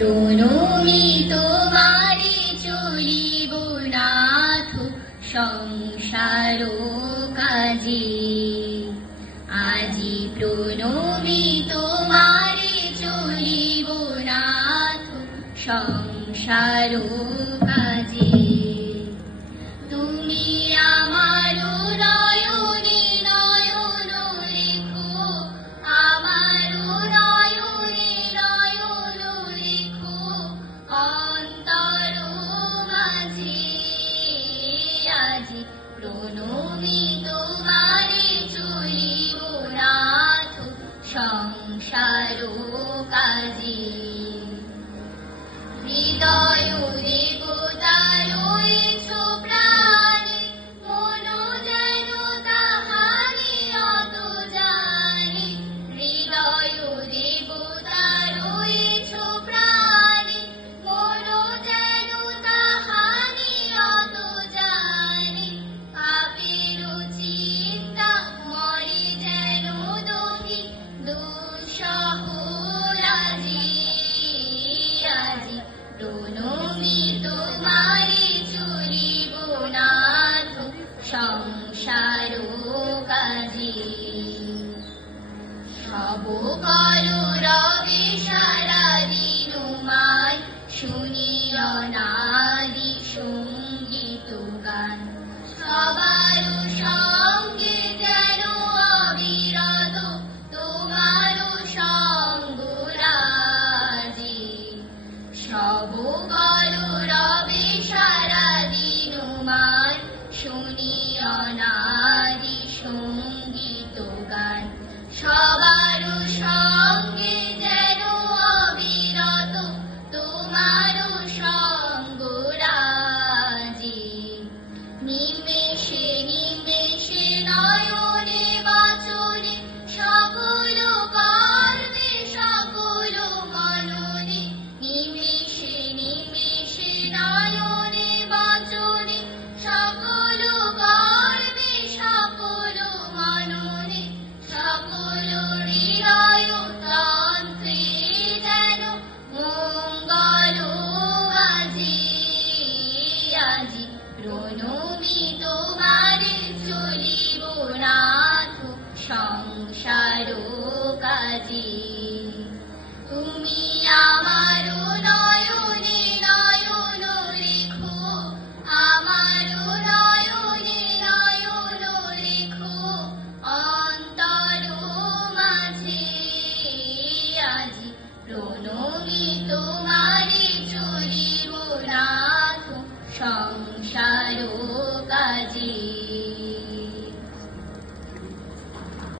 প্রণমি তোমারে চলিব নাথ সংসার কাজে। আজি প্রণমি তোমারে চলিব নাথ সংসার কাজে। তুমি আমার নয়নে নয়ন রেখো, আমার নয়নে নয়ন রেখো অন্তর মাঝে। আজি প্রণমি তোমারে চলিব নাথ সংসার কাজে। হৃদয় দেবতা রয়েছ প্রাণে, মন যেন তাহারি অত জানে। হৃদয় দেবতা রয়েছ প্রাণে, মন যেন তাহারি অত জানে। পাপের চিন্তা মরে যেন দহি দুঃসহ রাজে। আজি প্রণমি তোমারে চলিব নাথ সংসার কাজে। সব করো রবে সারাদিন মাই, শুনিয় নাদি সঙ্গীত গান। সবার সঙ্গে যেন অবিরত তোমার সঙ্গ রাজে। সব করো রবে সারাদিন মাই, শুনিয় নাদি সঙ্গীত গান। সবার সঙ্গে যেন অবিরত তোমার সঙ্গ রাজে। নিমেষে নিমেষে নয়নে বচনে সকল কর্মে সকল মননে। নিমেষে নিমেষে নয়নে বচনে সকল কর্মে সকল মননে। সকল হৃদয় তন্ত্রে যেন মঙ্গল বাজে। আজি প্রণমি তোমারে চলিব নাথ সংসার কাজে। তুমি আমার নয়নে নয়ন রেখো, আমার নয়নে নয়ন রেখো অন্তর মাঝে। আজি প্রণমি তোমারে চলিব নাথ সংসার কাজে।